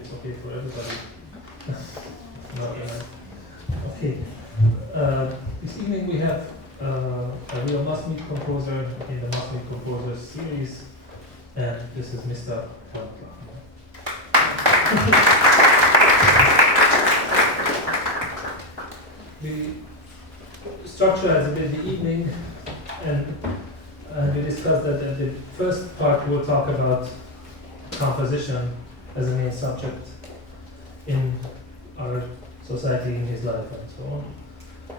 it's okay for everybody. No, okay. This evening we have a real mustMEET composer in the mustMEET Composers series, and this is Mr. Helmut Lachenmann. We structure as a bit the evening, and we discussed that at the first part we'll talk about composition as a main subject in our society, in his life, and so on.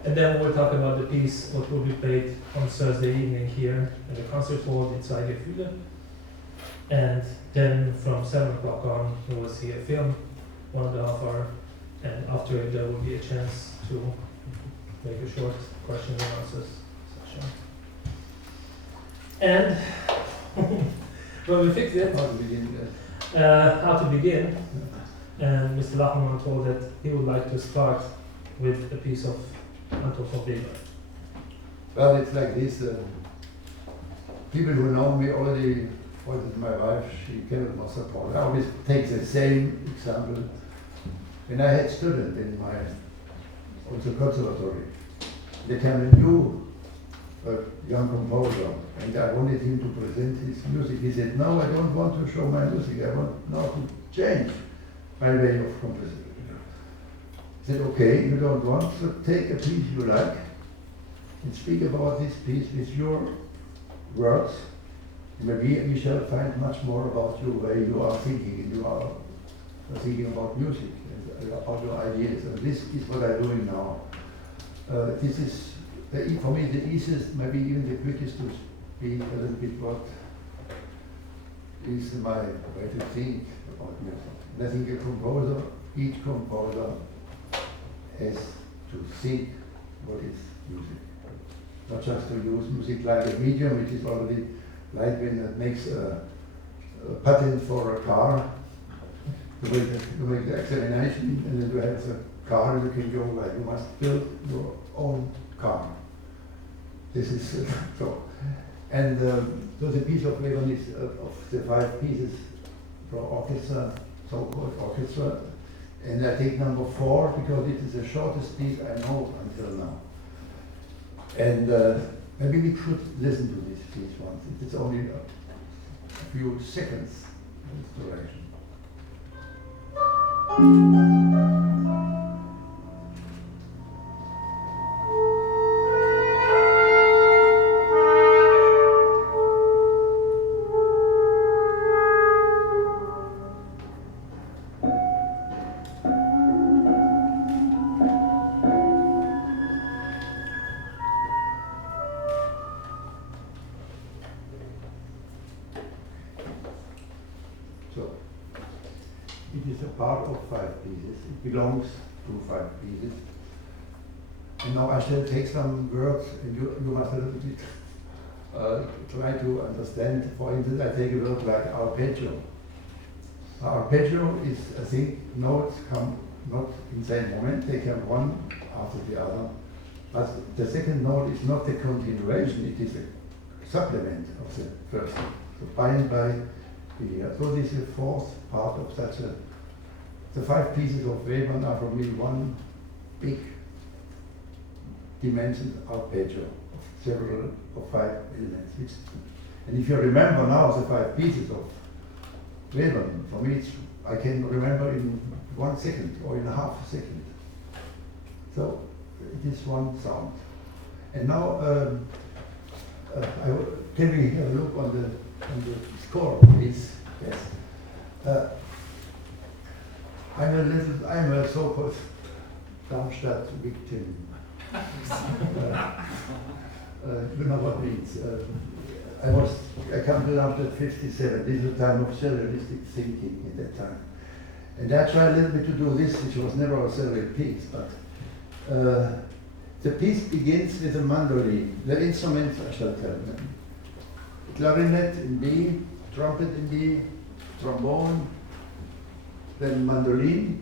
And then we'll talk about the piece, what will be played on Thursday evening here at the concert hall in Zwei, Gefühle. And then from 7 o'clock on, we will see a film, 1.5 hours, and after it there will be a chance to make a short question and answers session. And well, we fixed it. How to begin. And Mr. Lachenmann told that he would like to start with a piece of Anton von Weber. Well, it's like this. People who know me already, for instance, my wife, she cannot more support. I always take the same example. When I had students in my also conservatory, they came a new young composer, and I wanted him to present his music. He said, "No, I don't want to show my music. I want now to change my way of composition." I said, "Okay, you don't want, so take a piece you like and speak about this piece with your words. Maybe we shall find much more about you, where you are thinking, and you are thinking about music and about your ideas." And this is what I'm doing now. This is, for me, the easiest, maybe even the quickest to speak a little bit what is my way to think about music. And I think each composer has to think what is music. Not just to use music like a medium, which is already like when it makes a patent for a car. You make the examination, and then you have the car, and you can go where you must build your own car. This is so. And so the piece of Weber is of the 5 pieces for orchestra, so-called orchestra. And I take number 4 because it is the shortest piece I know until now. And maybe we should listen to this piece once. It is only a few seconds duration. So, it is a part of 5 pieces. It belongs to 5 pieces. And now I shall take some words, and you must a little bit try to understand. For instance, I take a word like arpeggio. Arpeggio is, I think, notes come not in the same moment, they come one after the other. But the second note is not a continuation, it is a supplement of the first. So by and by, here. So this is the 4th part of such a. The 5 pieces of Weber are for me one big dimension arpeggio of several of 5 elements. And if you remember now the 5 pieces of Weber, for me I can remember in 1 second or in a half a second. So it is one sound. And now can we have a look on the score, please? Yes. I'm a so-called Darmstadt victim. You know what it means. I come to Darmstadt 57. This is a time of surrealistic thinking at that time. And I tried a little bit to do this, which was never a surreal piece, but the piece begins with a mandolin. The instruments I shall tell them. Clarinet in B, trumpet in B, trombone, then mandolin,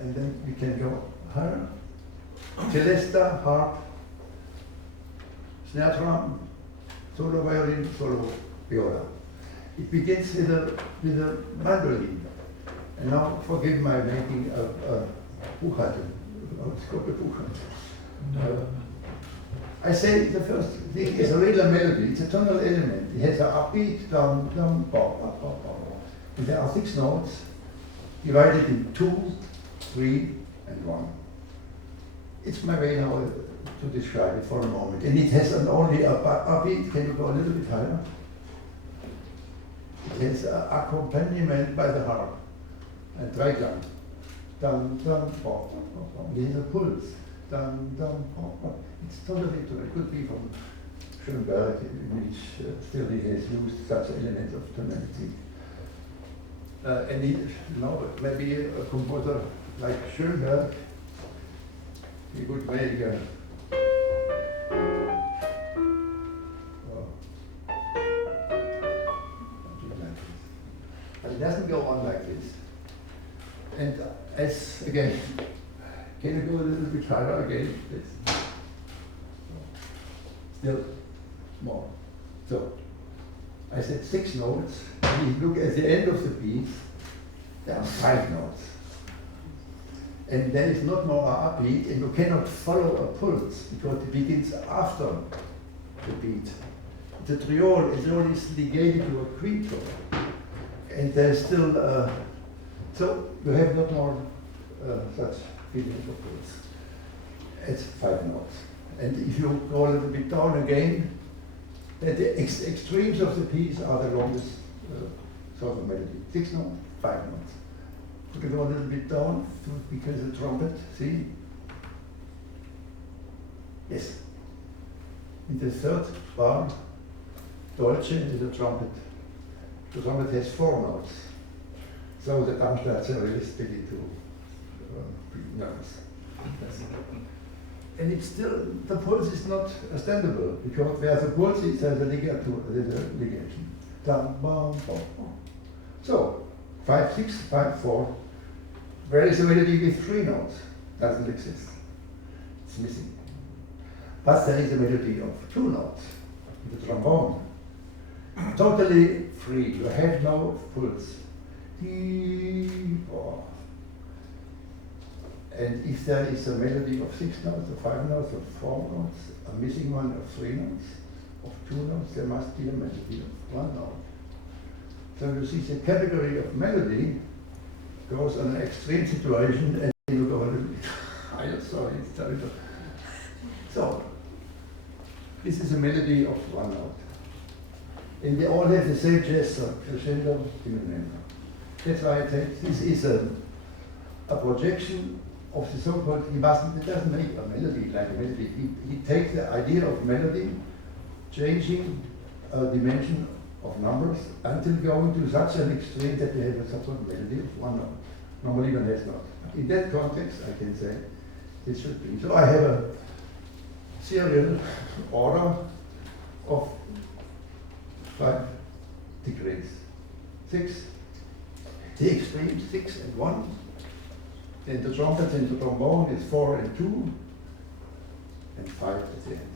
and then we can go higher. Celesta, harp, snare drum, solo violin, solo viola. It begins with a mandolin, And now forgive my making a Buchhaltung. It's called a Buchhaltung. I say the first thing is a regular melody. It's a tonal element. It has an upbeat, down, down, bop, bop, bop, bop. And there are 6 notes divided in 2, 3, and 1. It's my way now to describe it for a moment. And it has an only a upbeat. Can you go a little bit higher? It has an accompaniment by the harp and Dreiklang. Dum, dum, pop, pop, pop, pop. It has a pulse. Dum, dum, pop, pop. It's totally, it could be from Schoenberg, which still he has used such elements of tonality. And he, maybe a composer like Schoenberg, he would make a but it doesn't go on like this. And as again, can you go a little bit higher again? This. Still more. So I said 6 notes. And if you look at the end of the piece, there are 5 notes. And there is not more upbeat, and you cannot follow a pulse because it begins after the beat. The triol is only legated to a quinto, and there's still so you have not more such feelings of pulse. It's 5 notes, and if you go a little bit down again, the extremes of the piece are the longest sort of melody. 6 notes, 5 notes. You can go a little bit down because the trumpet, see? Yes. In the 3rd bar, Dolce is a trumpet. The trumpet has 4 notes. So the Darmstadtzer is split into notes. And it's still, the pulse is not understandable because where the pulse is, there's a legato, there's a ligation. Dum, bum, bum, bum. So, 5, 6, 5, 4. Where is a melody with 3 notes? Doesn't exist. It's missing. But there is a melody of 2 notes. The trombone. Totally free. You have no pulse. And if there is a melody of 6 notes, or 5 notes, or 4 notes, a missing one of 3 notes, of 2 notes, there must be a melody of 1 note. So you see the category of melody goes on an extreme situation and you go a little bit higher, sorry, it's terrible. So, this is a melody of 1 note. And they all have the same gesture, crescendo, diminuendo. That's why I take this is a projection of the so-called, it doesn't make a melody like a melody. He takes the idea of melody, changing a dimension of numbers until going to such an extreme that you have a so-called melody of 1 note. Normally one has not. In that context, I can say this should be. So I have a serial order of 5 degrees. 6, the extremes 6 and 1. Then the trumpet and the trombone is 4 and 2, and 5 at the end.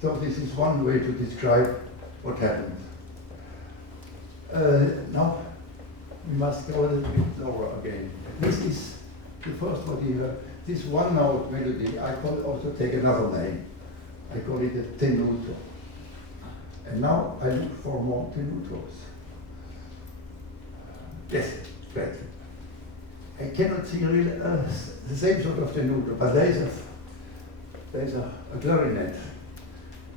So this is one way to describe what happened. Now we must go a little bit lower again. This is the first what you heard. This 1 note melody, I call also take another name. I call it a tenuto. And now I look for more tenutos. Yes, great. I cannot see really the same sort of tenuto, but there is a clarinet.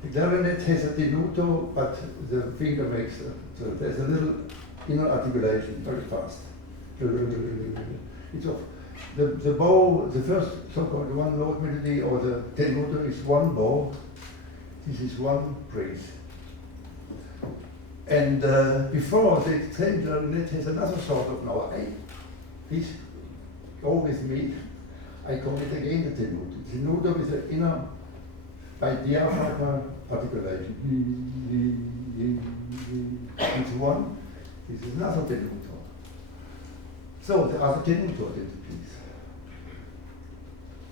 The clarinet has a tenuto, but the finger makes so there's a little inner articulation, very fast. It's of the bow, the first so-called 1 note melody or the tenuto is 1 bow. This is 1 breath. And before the same clarinet has another sort of note. Please go with me. I call it again the tenuto. Tenuto with the inner by diaphragm articulation. It's 1. This is another tenuto. So there are the tenutos in the piece.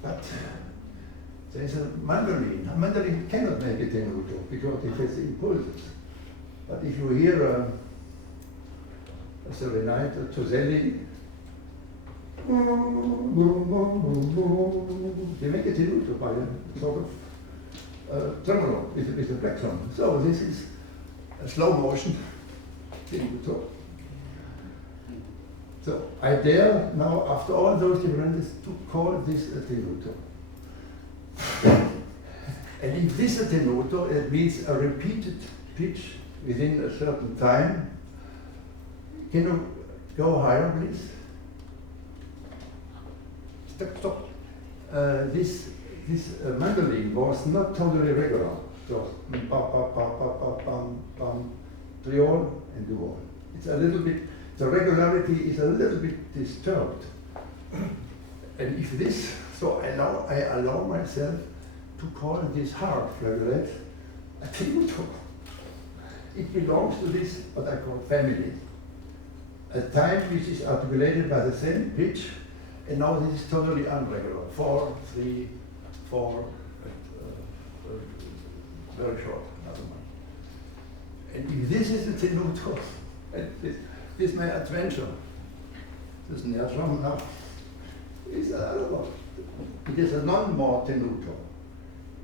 But there is a mandoline. A mandoline cannot make a tenuto because it has impulses. But if you hear a serenade, a Toselli, They make a tenuto by a sort of tremolo with a black drum. So this is a slow motion tenuto. So I dare now, after all those differences, to call this a tenuto. And if this is a tenuto, it means a repeated pitch within a certain time. Can you go higher, please? Stop. This mandolin was not totally regular. So triol and duol. It's a little bit. The regularity is a little bit disturbed. And if this, so I allow myself to call this harp flageolet a tenuto. It belongs to this, what I call family. A time which is articulated by the same pitch, and now this is totally unregular. 4, 3, 4, very short, another one. And if this is a tenuto, and this is my adventure. This snare drum now is another one. It is a non-more tenuto.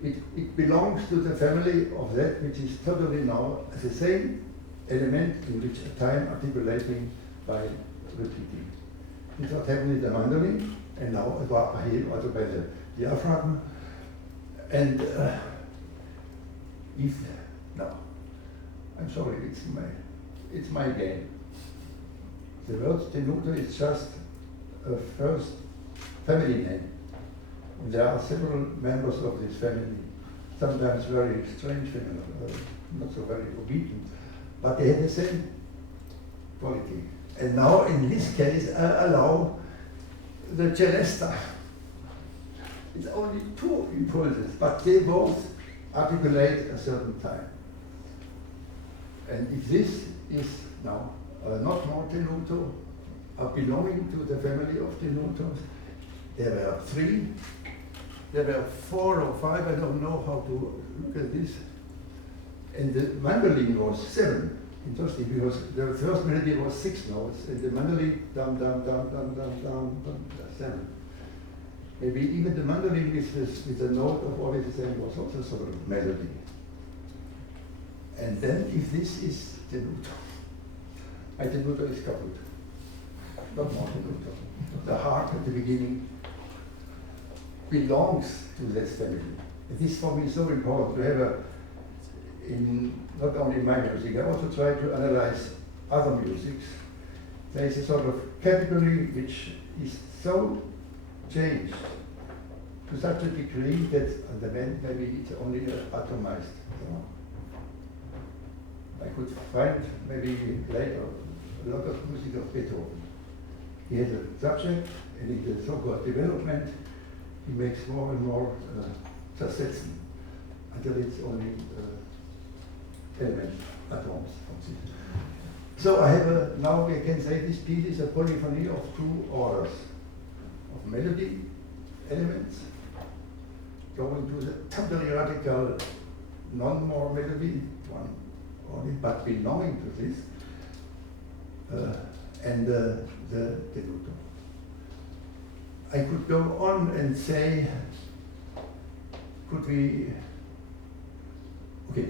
It belongs to the family of that which is totally now the same element in which a time articulating by repeating. It's what happened with the mandolin, and now also by the diaphragm. And I'm sorry, it's my game. The word tenuto is just a first family name. And there are several members of this family, sometimes very strange family, not so very obedient, but they have the same quality. And now in this case, I allow the celesta. It's only 2 impulses, but they both articulate a certain time. And if this is now not more tenuto, belonging to the family of tenutos, there were 3, there were 4 or 5, I don't know how to look at this. And the mandolin was 7. Interesting, because the first melody was 6 notes, and the mandolin dum dum dum dum dum dum dum 7. Maybe even the mandolin with the note of always the same was also sort of melody. And then if this is tenuto, my tenuto is kaput. Not more tenuto. The harp at the beginning belongs to this family. And this for me is so important to have in not only my music, I also try to analyze other musics. There is a sort of category which is so changed to such a degree that at the end maybe it's only atomized. I could find maybe later a lot of music of Beethoven. He has a subject, and in the so-called development, he makes more and more Zersetzen until it's only elements, atoms. So I have now we can say this piece is a polyphony of 2 orders of melody elements going to the totally radical non-more melody, one only, but belonging to this, and the tenuto. I could go on and say, could we, okay,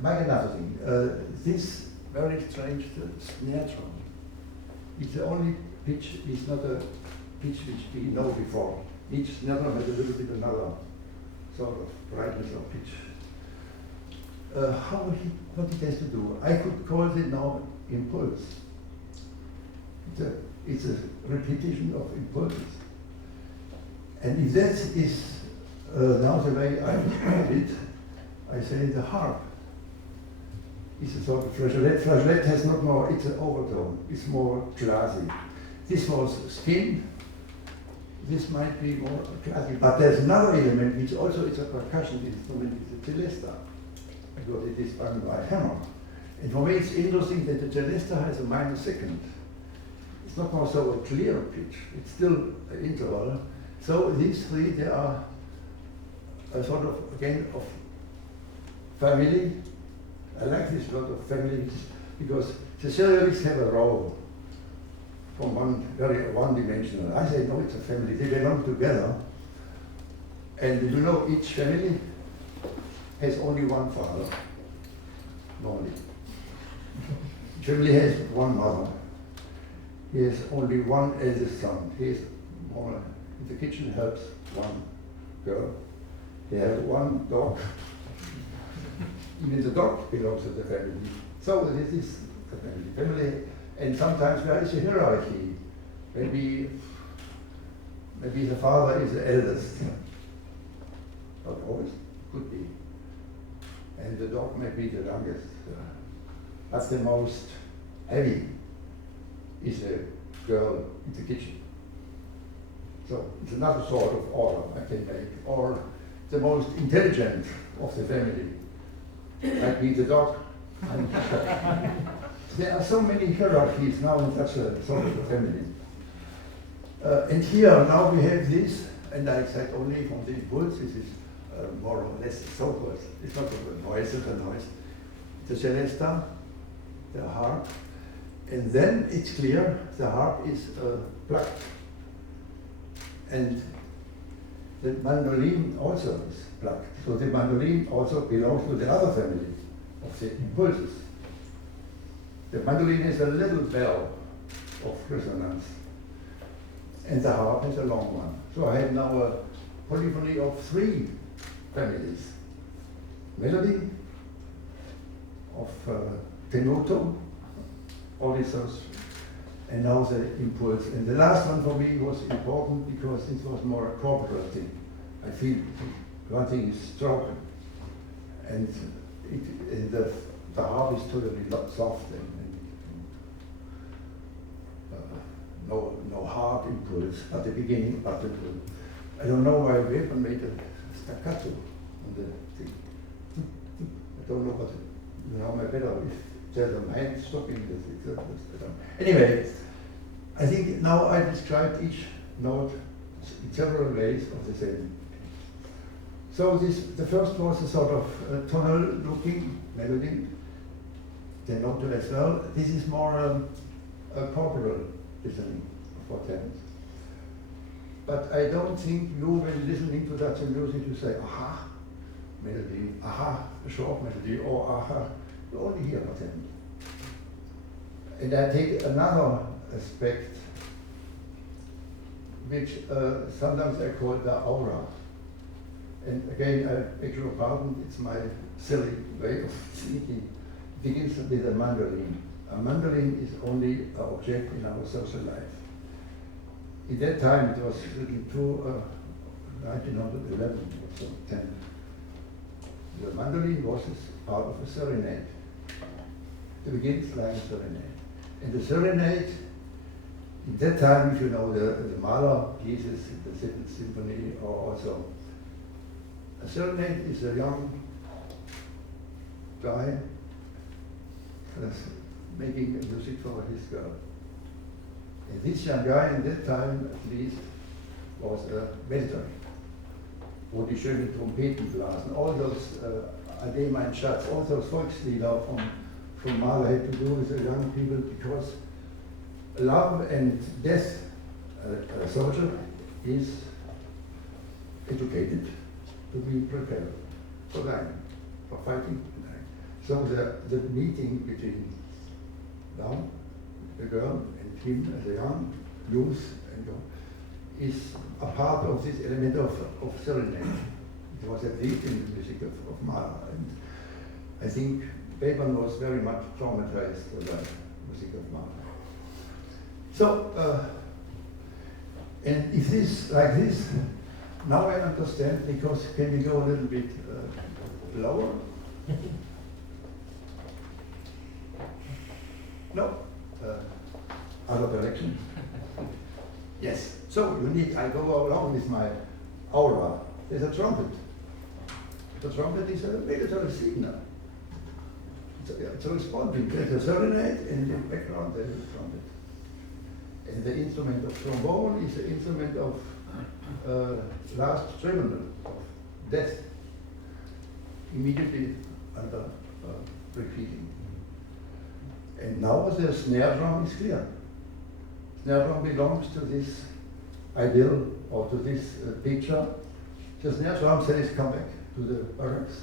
make another thing. This very strange snare drum, it's the only pitch, it's not a pitch which we know before. Each snare drum has a little bit another sort of brightness of pitch. What it has to do? I could call it now impulse. It's a repetition of impulses. And if that is now the way I describe it, I say the harp is a sort of flageolet. Flageolet has not more, it's an overtone, it's more classy. This was skin, this might be more classy, but there's another element which also is a percussion instrument, it's a celesta, because it is done by hammer. And for me it's interesting that the celesta has a minor second. It's not more so a clear pitch, it's still an interval. So these 3, they are a sort of, again, of family. I like this word of family because the serialists have a role. from one-dimensional. I say, no, it's a family. They belong together. And you know, each family has only one father, normally. Each family has one mother. He has only one eldest son. He is more in the kitchen, helps one girl. They have one dog. Even the dog belongs to the family. So this is the family. And sometimes there is a hierarchy. Maybe the father is the eldest. Not always, could be. And the dog may be the youngest. But the most heavy is a girl in the kitchen. So it's another sort of order I can make. Or the most intelligent of the family might be the dog. There are so many hierarchies now in such a sort of a family. And here now we have this, and I said only from the impulse, this is more or less so-called, it's not a noise, it's a noise. The celesta, the harp, and then it's clear the harp is plucked. And the mandolin also is plucked. So the mandolin also belongs to the other family of the impulses. The mandolin is a little bell of resonance, and the harp is a long one. So I have now a polyphony of 3 families. Melody, of tenuto, all these things, and now the impulse. And the last one for me was important because it was more a corporal thing. I feel one thing is stroke, and the harp is totally soft and no hard impulse at the beginning, but I don't know why Weber made a staccato on the thing. I don't know what, my better if there's a hand stopping this. Anyway, I think now I described each note in several ways of the same. So the first was a sort of tonal looking melody, the note as well. This is more a corporal listening for tenors. But I don't think you, when listening to that music, you say, aha, melody, aha, a short melody, or aha, you only hear for tenors. And I take another aspect, which sometimes I call the aura. And again, I beg your pardon, it's my silly way of thinking. It begins with a mandolin. A mandolin is only an object in our social life. In that time, it was written to 1911 or so, 10. The mandolin was part of a serenade. It begins like a serenade. And the serenade, in that time, if you know the Mahler pieces, the 7th Symphony, or also a serenade is a young guy making music for his girl. And this young guy in that time, at least, was a Welter, wo die schönen Trompeten blasen. All those Ade mein Schatz, all those Volkslieder from Mahler had to do with the young people, because love and death, a soldier is educated to be prepared for dying, for fighting. So the meeting between now, the girl, and him as a young youth, is a part of this element of serenade. It was at least in the music of Mahler. And I think Bebel was very much traumatized by the music of Mahler. So, and if this, like this, now I understand, because can we go a little bit lower? No. Other direction? Yes. So you need, I go along with my aura. There's a trumpet. The trumpet is a military signal. It's responding. There's a serenade, and in the background there's a trumpet. And the instrument of trombone is the instrument of last tremolo, of death, immediately under repeating. And now the snare drum is clear. snare drum belongs to this ideal or to this picture. The snare drum says come back to the barracks.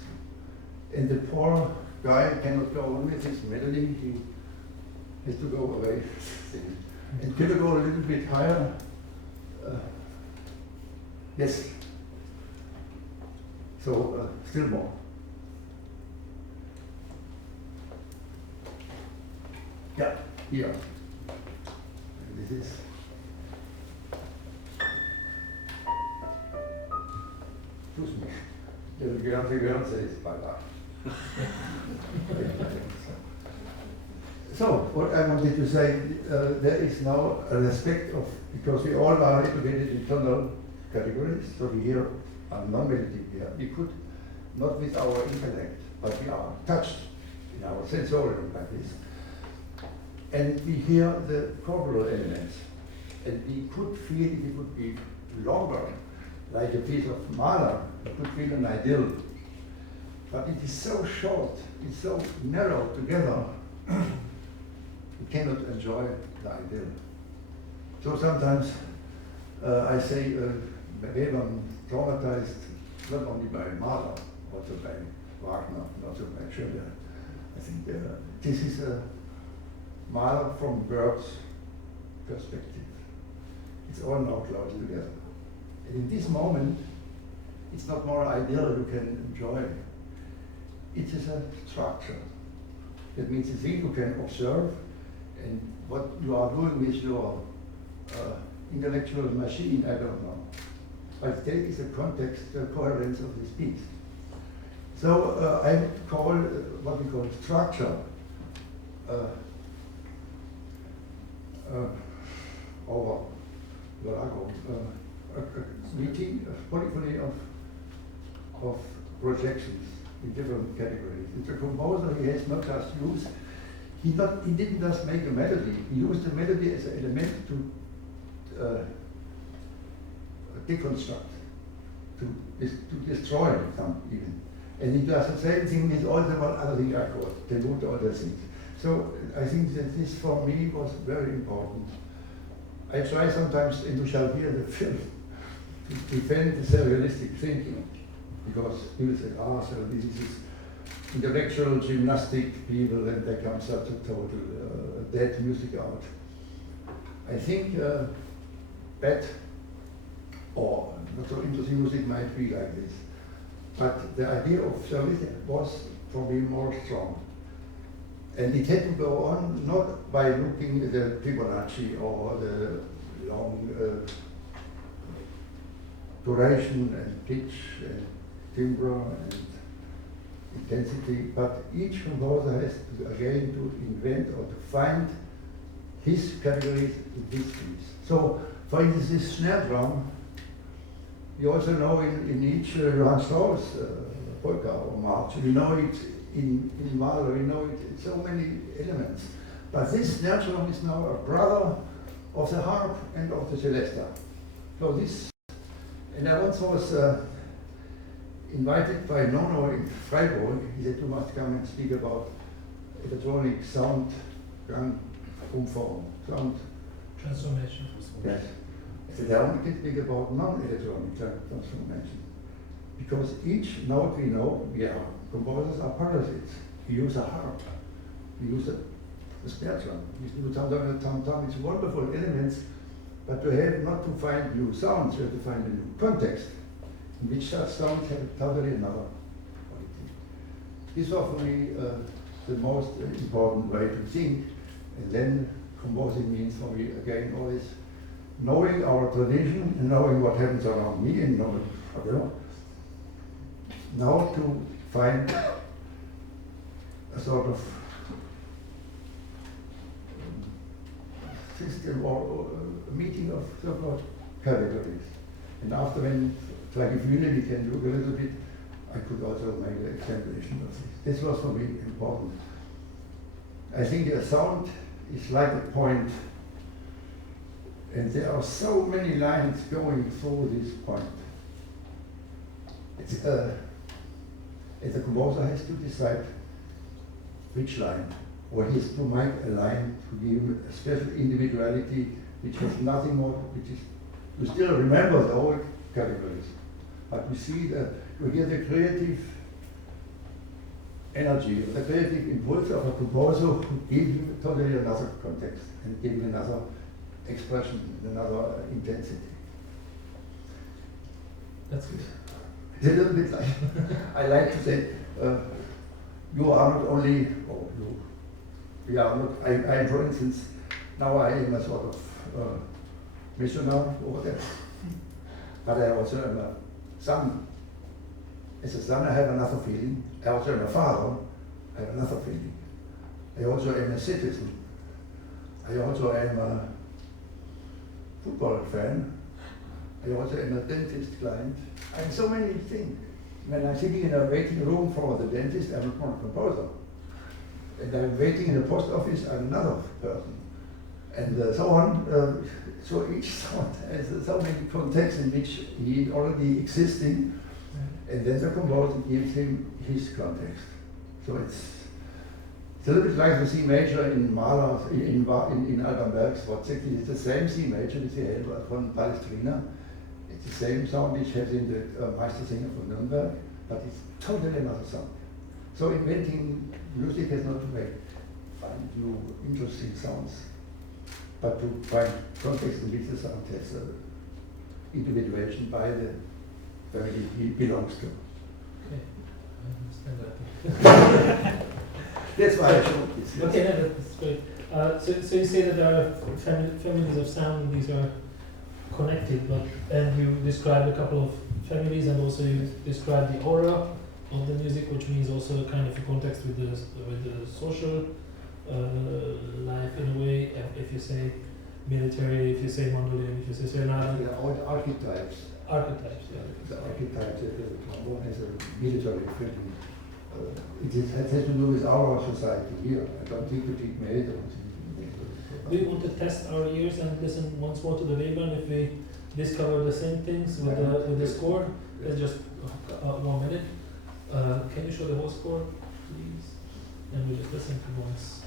And the poor guy cannot go on with his melody, he has to go away. And can you go a little bit higher? Yes. So, still more. Yeah, here. And this is. Excuse me. The girl says bye-bye. So, what I wanted to say, there is now an aspect of, because we all are educated in tonal categories, so we hear a non-melodic here. We could, not with our intellect, but we are touched in our sensorium like this. And we hear the corporal elements. And we could feel if it would be longer, like a piece of Mahler, we could feel an idyll. But it is so short, it's so narrow together, we cannot enjoy the idyll. So sometimes I say, Weber traumatized not only by Mahler, also by Wagner, also by Schiller. I think this is a Mahler from bird's perspective. It's all now close together. And in this moment, it's not more ideal you can enjoy. It is a structure. That means a thing you can observe, and what you are doing with your intellectual machine, I don't know. But there is a context, the coherence of this piece. So I call what we call structure over a meeting, a polyphony of projections in different categories. It's a composer, he has not just used, he didn't just make a melody, he used the melody as an element to deconstruct, to destroy some even. And he does the same thing with all the one other thing I got, the root other things. So I think that this for me was very important. I try sometimes, and you shall hear the film, to defend the surrealistic thinking, because people say, so this is intellectual gymnastic people, and there comes such a total dead music out. I think bad or not so interesting music might be like this. But the idea of surrealism was for me more strong. And it had to go on not by looking at the Fibonacci or the long duration and pitch and timbre and intensity, but each composer has to, again, to invent or to find his categories in this piece. So, for instance, this snare drum, you also know in each Johann Strauss polka or march, we know it in Mahler, we know it in so many elements. But this snare drum is now a brother of the harp and of the celesta. So this, and I once was invited by Nono in Freiburg. He said, you must come and speak about electronic sound umform, sound transformation. Yes. I said, I only can speak about non-electronic transformation. Because each note we know, composers are parasites. We use a harp, we use a snare drum, we do tam-tam, it's wonderful elements, but to have not to find new sounds, you have to find a new context in which such sounds have totally another quality. This was for me the most important way to think, and then composing means for me again always knowing our tradition and knowing what happens around me and knowing, now to find a sort of system or a meeting of so-called categories. And after when Zwei, Gefühle, we can look a little bit, I could also make an examination of this. This was for me important. I think a sound is like a point, and there are so many lines going through this point. It's, and the composer has to decide which line, or he has to make a line to give a special individuality which has nothing more, which is, you still remember the old categories, but you see that you get the creative energy, the creative impulse of a composer who gives you totally another context and gives you another expression, another intensity. That's good. It's a little bit like, I like to say, you are not only, we are not, I for instance, now I am a sort of missionary over there, but I also am a son. As a son I have another feeling, I also am a father, I have another feeling. I also am a citizen, I also am a football fan, I also am a dentist client. I'm so many things. When I'm sitting in a waiting room for the dentist, I'm not a composer. And I'm waiting in the post office, I'm another person. And so on. So each sound has so many contexts in which he is already existing, and then the composer gives him his context. So it's a little bit like the C major in Mahler, in Alban Berg's Wozzeck. It's the same C major with the Helmut from Palestrina. It's the same sound which has in the Meistersinger from Nuremberg, but it's totally another sound. So inventing music has not to find new interesting sounds, but to find context in which the sound has individuation by the family he belongs to. Okay, I understand that. That's why I showed this. Yes. Okay, no, that's great. So you say that there are families of sound, and these are connected, and you describe a couple of families, and also you describe the aura of the music, which means also kind of a context with the social life in a way. If you say military, if you say mandolin, if you say serenade. Yeah, all the archetypes. Archetypes, yeah. The archetypes that one has a military feeling. It has to do with our society here. I don't think that it made or Do you want to test our ears and listen once more to the Weber, and if we discover the same things with the score? It's just 1 minute. Can you show the whole score, please? And we just listen to once.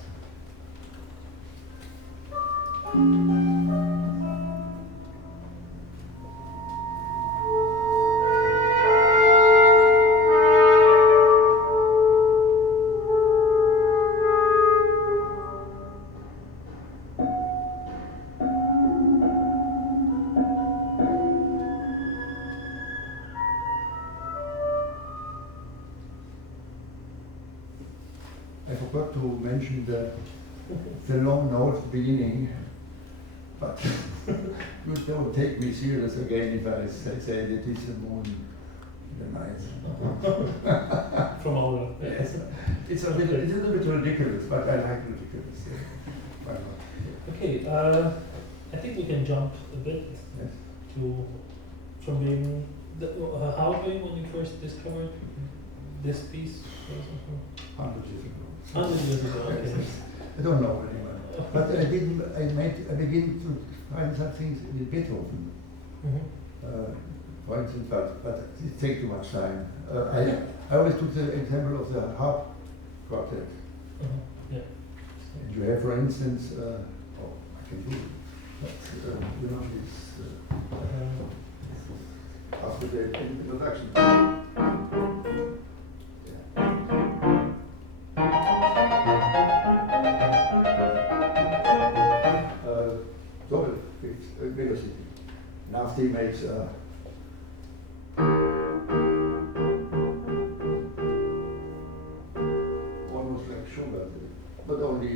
I forgot to mention the long note beginning, but you don't take me serious again if I say that it's the moon in the night. From our Yes, it's a little bit ridiculous, but I like ridiculous. Yeah. Why not? Okay, I think we can jump a bit Yes. from being how old were you when you first discovered this piece? 100 years ago. 100 years ago. Okay. I don't know anymore. But I begin to find some things in Beethoven. Mm-hmm. For instance, but it takes too much time. I always took the example of the harp quartet. Yeah. And you have, for instance, I can do it, but you know, it's after the introduction. Double velocity. And after he makes almost like Schubert, not only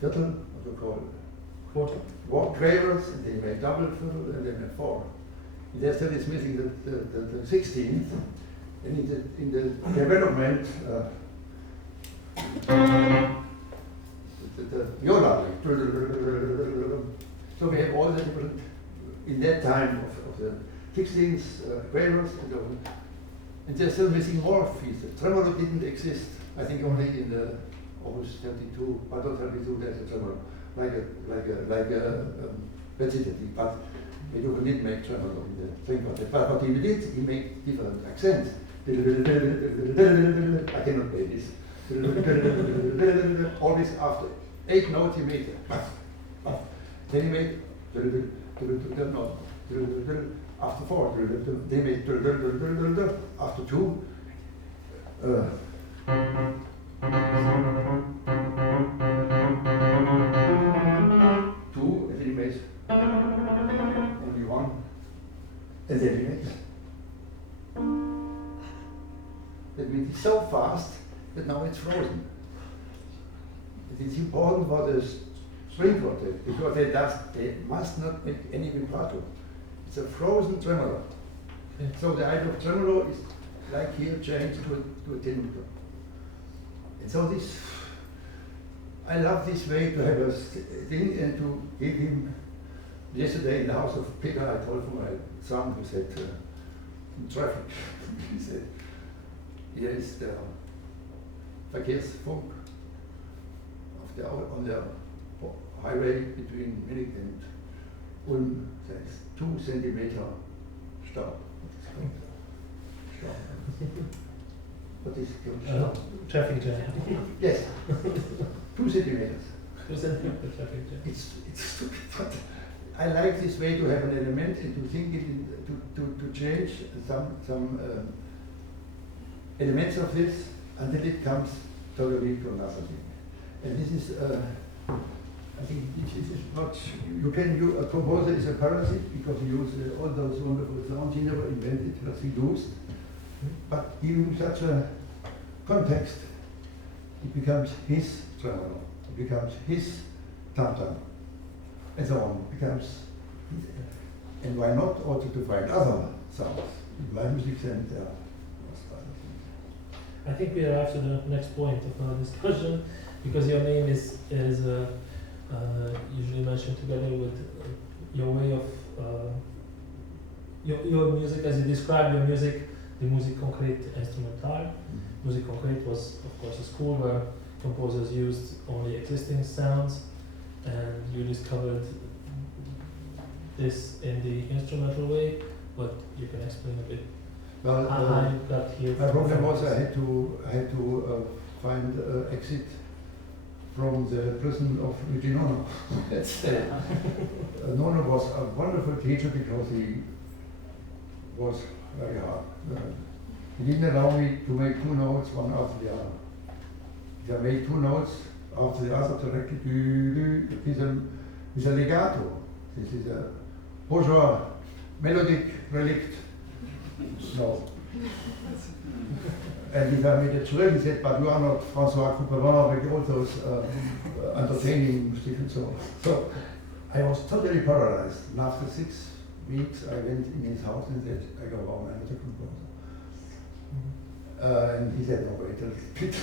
Viertel, what we call Quarter. one quavers, and they make double fiddle, and they make four. They're still is missing the 16th, and in the development, the viola, so we have all the different, in that time of the 16th quavers, and they're still missing more fees. The tremolo didn't exist. I think only in the Opus 32, Pato 32, there's a tremolo, like a recitative, but Beethoven didn't make tremolo in the string quartet. But what he did, he made different accents. I cannot play this. Always after 8 notes he made Then he made no, after 4, then he made after 2. Two, and then he made only 1, and then he made. That means it's so fast that now it's frozen. It is important for the string quartet because they must not make any vibrato. It's a frozen tremolo. Okay. So the idea of tremolo is like here changed to a timbre. And so this, I love this way to have a thing and to give him. Yesterday in the house of Peter, I told for my son who said in traffic, he said, here is the Verkehrsfunk on the highway between Munich and Ulm. There's 2 centimeter Staub. What is Staub? Traffic jam. Yes, 2 centimeters. 2 centimeter traffic jam. It's stupid, but I like this way to have an element and to think it to change some elements of this until it comes totally to another thing. And this is, I think this is what a composer is a parasite because he uses all those wonderful sounds he never invented, but he used. But giving such a context, it becomes his tremolo, it becomes his tam-tam, and so on. It becomes his, and why not also to find other sounds in my music and I think we arrived to the next point of our discussion because your name is usually mentioned together with your way of your music, as you describe your music, the musique concrète instrumentale. Musique concrète was, of course, a school where composers used only existing sounds, and you discovered this in the instrumental way, but you can explain a bit. Well, how you got here. my problem was I had to find exit from the prison of Nono. Nono was a wonderful teacher because he was very hard. He didn't allow me to make 2 notes one after the other. If I made 2 notes after the other directly, with a legato. This is a bourgeois melodic relict. No. And if I made a drill, he said, but you are not François Couperin with all those entertaining stuff and so on. So I was totally paralyzed. And after 6 weeks, I went in his house and said, I go home, I'm not a composer. And he said, no, wait a little bit.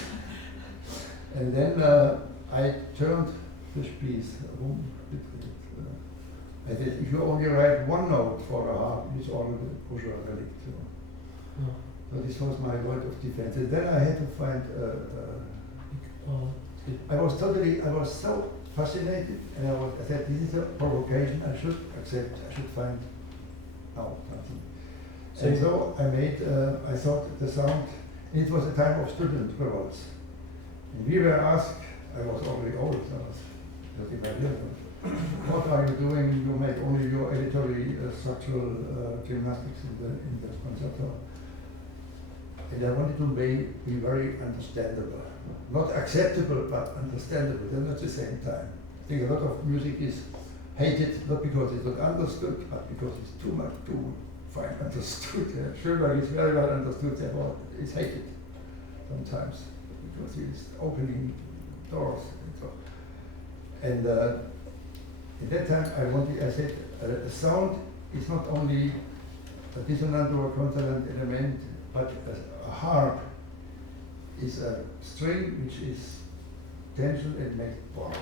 And then I turned the piece. I said, if you only write 1 note for a harp, it's all the bourgeois relic. So this was my word of defense. And then I had to find. I was so fascinated, and I said, this is a provocation. I should accept. I should find out something. So I made. I thought the sound. It was a time of student revolts, and we were asked. I was already old. I was 35 years old. What are you doing? You make only your editory structural gymnastics in the concerto. And I wanted to be very understandable. Not acceptable, but understandable. Then at the same time. I think a lot of music is hated, not because it's not understood, but because it's too much too fine understood. Schönberg is very well understood, therefore it's hated sometimes, because he's opening doors and so. And at that time I said, a sound is not only a dissonant or a consonant element, but a harp is a string which is tension and makes boom.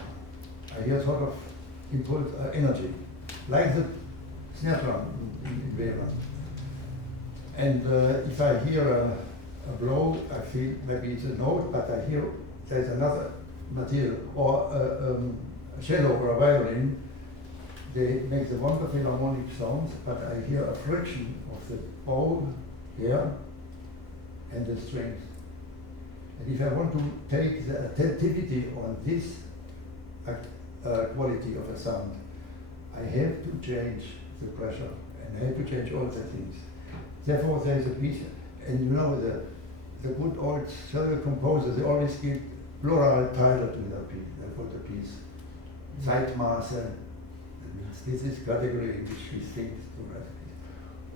I hear sort of impulse, energy, like the snare drum in Weber. And if I hear a blow, I feel maybe it's a note, but I hear there's another material, or a cello or a violin. They make the wonderful harmonic sounds, but I hear a friction of the bow here and the strings. And if I want to take the attentivity on this quality of a sound, I have to change the pressure, and I have to change all the things. Therefore, there is a piece, and you know, the good old German composers, they always give plural title to the piece, for the piece. Zeitmaße, that means this is category in which we think to write a piece.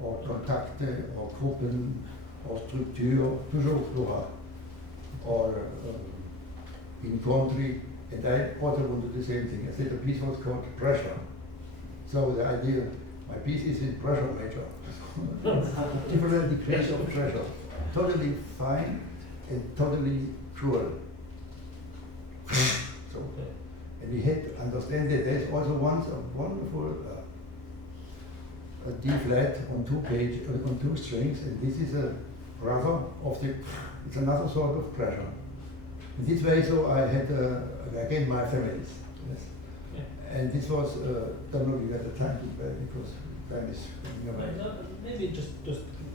Or Kontakte, or Gruppen, or Struktur, toujours plural. Or Incontri, and I also wanted the same thing. I said the piece was called Pressure. So the idea, my piece is in pressure major. Different degrees of pressure. Totally fine and totally cruel. So, and we had to understand that there's also once a wonderful a D flat on on two strings, and this is a brother of the, it's another sort of pressure. In this way, so I had again my families. Yes. Yeah. And this was don't know at the time because time is maybe just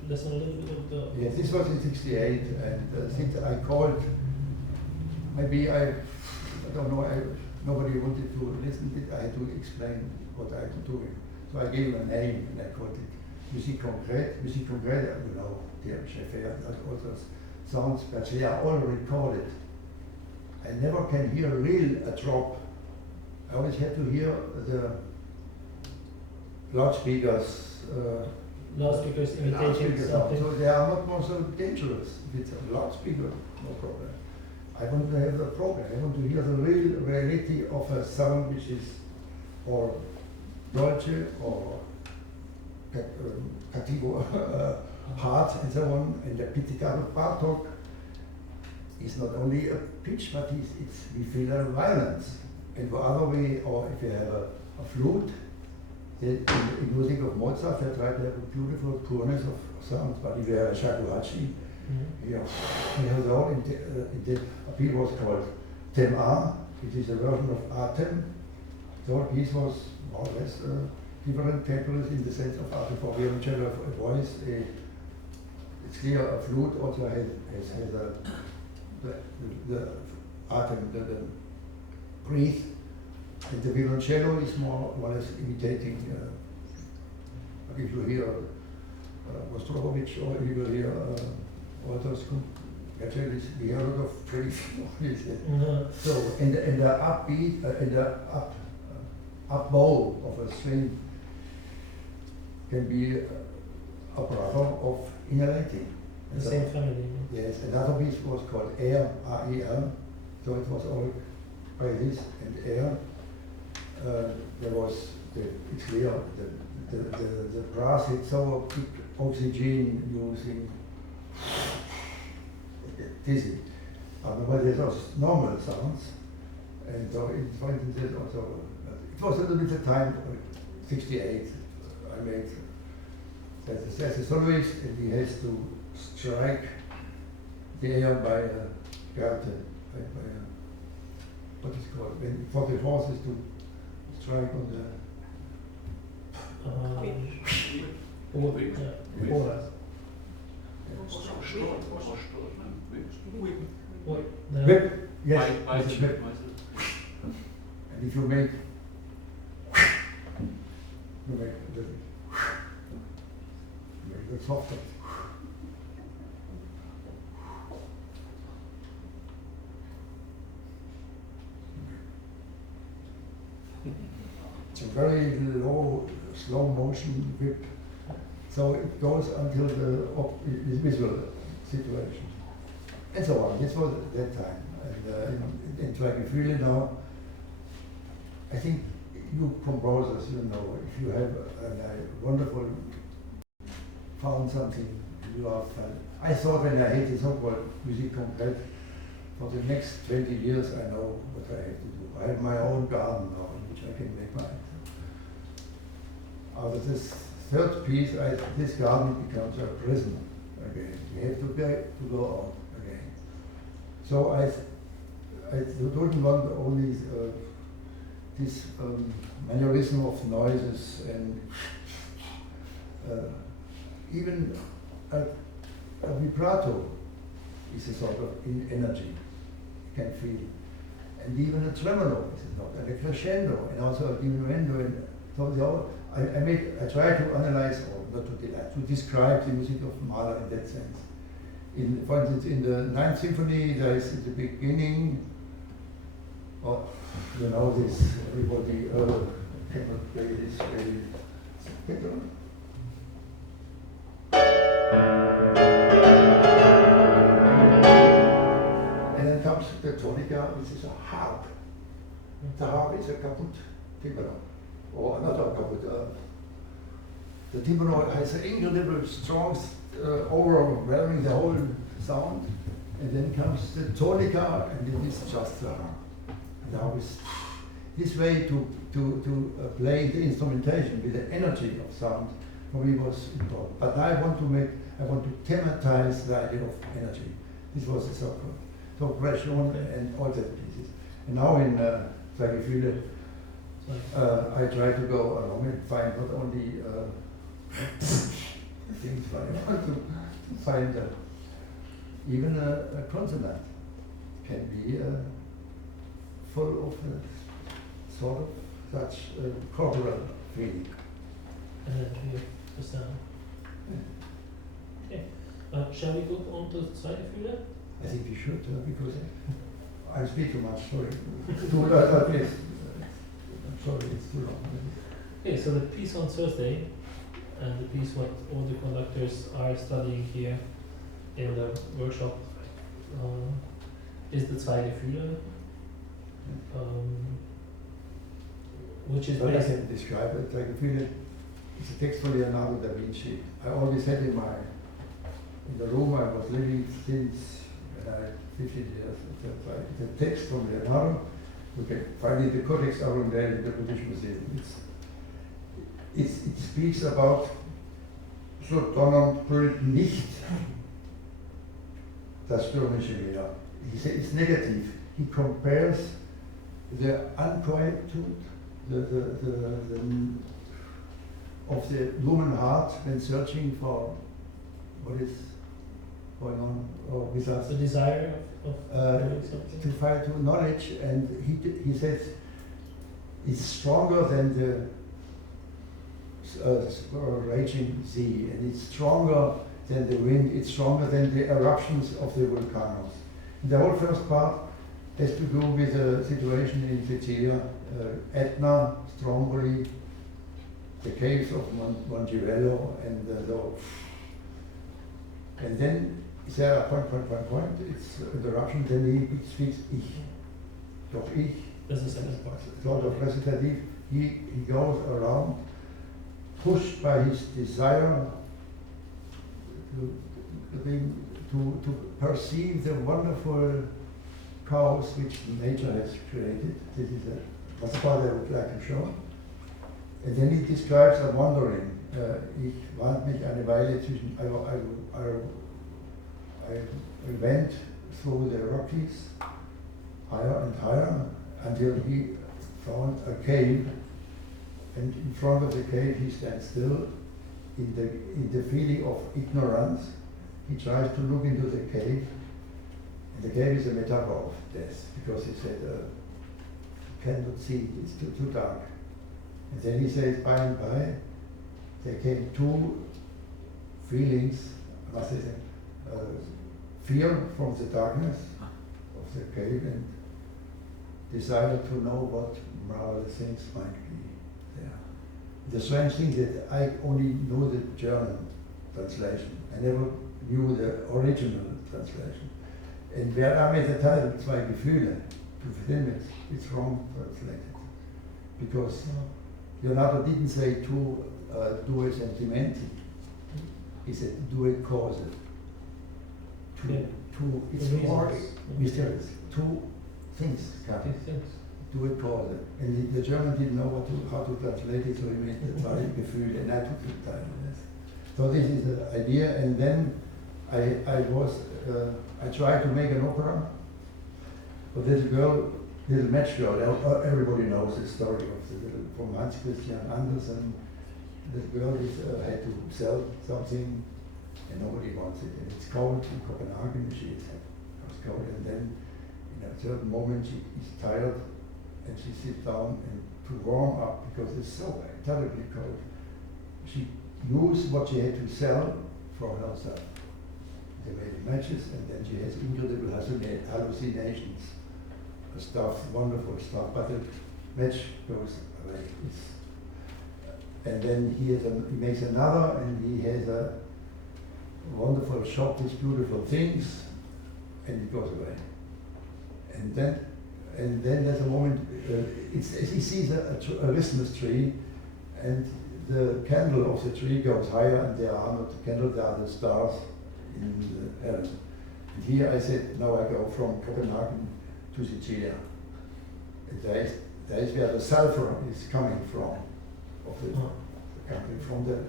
listen a little bit of the. Yes, this was in '68, and since I called, maybe I don't know, nobody wanted to listen to it. I had to explain what I was doing. So I gave him a name and I called it Musique Concrète. Musique Concrète, you know, Pierre Schaeffer, all those sounds, but they are all recorded. I never can hear a drop. I always had to hear the loudspeakers. Loudspeakers imitating something. So they are not more so dangerous. If it's a loudspeaker, no problem. I want to have the problem. I want to hear the real reality of a sound which is or Dolce or Catigo hard and so on. And the pizzicato Bartok is not only a pitch, but we feel a violence. And the other way, or if you have a flute, in music of Mozart, they try to have a beautiful pureness of sounds. But if you have a shakuhachi, he has all in the piece was called Thème A. It is a version of Atem. The whole piece was more or less different tempos in the sense of Atem for violoncello, a voice. It's clear a flute also has the Atem, the breathe. And the violoncello is more or less imitating. If you hear Vostropovich or you will hear all those actually we hear a lot of praise. So in the upbeat, in the up bow of a string can be a brother of inhalating. The same family. Yes, another piece was called Air, R-E-L. So it was all by this and air. There was it's clear the brass had so big oxygen using dizzy. But there's also normal sounds, and so for instance there's also it was a little bit of time. '68, I made there's a soloist and he has to strike the air by a curtain, what is called for the horses to strike on the whip. Yes, it's a whip. And if you make the softer. It's a very low, slow motion whip. So it goes until the visual situation. And so on. This was at that time. And in Zwei, Gefühle now, I think you composers, you know, if you have a wonderful, found something, you are fun. I thought when I had the so-called music complete, for the next 20 years I know what I have to do. I have my own garden now, in which I can make my out of this third piece, this garden becomes a prison again. We have to go out again. So I don't want only this mannerism of noises and even a vibrato is a sort of energy, you can feel. And even a tremolo is not, and a crescendo, and also a diminuendo. And I try to analyze, or not to describe the music of Mahler in that sense. For instance, in the Ninth Symphony, there is at the beginning, you know this, everybody cannot play this very spectacular. And then comes the tonica, which is a harp. The harp is a kaput timpano, or not a kaput. The timpano has an incredible strong, overwhelming the whole sound, and then comes the tonica, and it is just the harp. And now is this way to play the instrumentation with the energy of sound for me was important. But I want to thematize the idea of energy. This was a so-called and all that pieces. And now in Zwei, Gefühle, I try to go along and find not only things, but I want to find even a consonant can be full of sort of such corporal feeling. Energy of the sound. Okay. Shall we go on to Zwei, Gefühle? I think we should, because I speak too much, sorry. Please. Sorry, it's too long. Okay, so the piece on Thursday, and the piece what all the conductors are studying here in the workshop, is the Zwei, Gefühle, which is But I based. can describe it. Zwei, Gefühle, it's a text for Leonardo da Vinci. I always had in the room I was living since 15 years. It's a text from Leonardo. You can find it, the codex are in there in the British Museum. It speaks about so Donner brüllt nicht das stürmische Meer. He says it's negative. He compares the unquietude of the human heart when searching for what is going on with us. The desire of doing something? To find to knowledge, and he says it's stronger than the raging sea, and it's stronger than the wind, it's stronger than the eruptions of the volcanoes. And the whole first part has to do with the situation in Sicily, Etna, Stromboli, the caves of Mongivello, and then is there a point, it's interruption, then he speaks ich. Doch ich, That's the second part. sort of recitative, he goes around, pushed by his desire to perceive the wonderful chaos which nature has created. This is that's the part I would like to show. And then he describes a wandering. Ich wand mich eine Weile zwischen, I went through the Rockies higher and higher until he found a cave, and in front of the cave he stands still in the feeling of ignorance. He tries to look into the cave, and the cave is a metaphor of death, because he said, cannot see, it's too dark. And then he says, by and by, there came two feelings, fear from the darkness of the cave and desire to know what marvelous things might be there. The strange thing that I only know the German translation. I never knew the original translation. And wer damit the title Zwei Gefühle to film it, it's wrong translated. Because Leonardo didn't say due sentimenti, he said due cause. It's more mysterious. Two things. Due cause. And the German didn't know how to translate it, so he made the Zwei Gefühle, and I took the time. So this is the idea, and then I tried to make an opera. But there's a girl, little match girl, everybody knows the story of the little, from Hans Christian Andersen. The girl had to sell something and nobody wants it. And it's cold in Copenhagen, it was cold, and then in a certain moment she is tired and she sits down and to warm up because it's so terribly cold. She used what she had to sell for herself. They made matches, and then she has incredible hallucinations, stuff, wonderful stuff, but the match goes away. And then he makes another, and he has a wonderful shop with beautiful things, and it goes away. And then there's a moment, he sees a Christmas tree, and the candle of the tree goes higher, and there are not the candles, there are the stars in the heaven. And here I said, now I go from Copenhagen to Sicilia. And there is where the sulfur is coming from, of the country from there.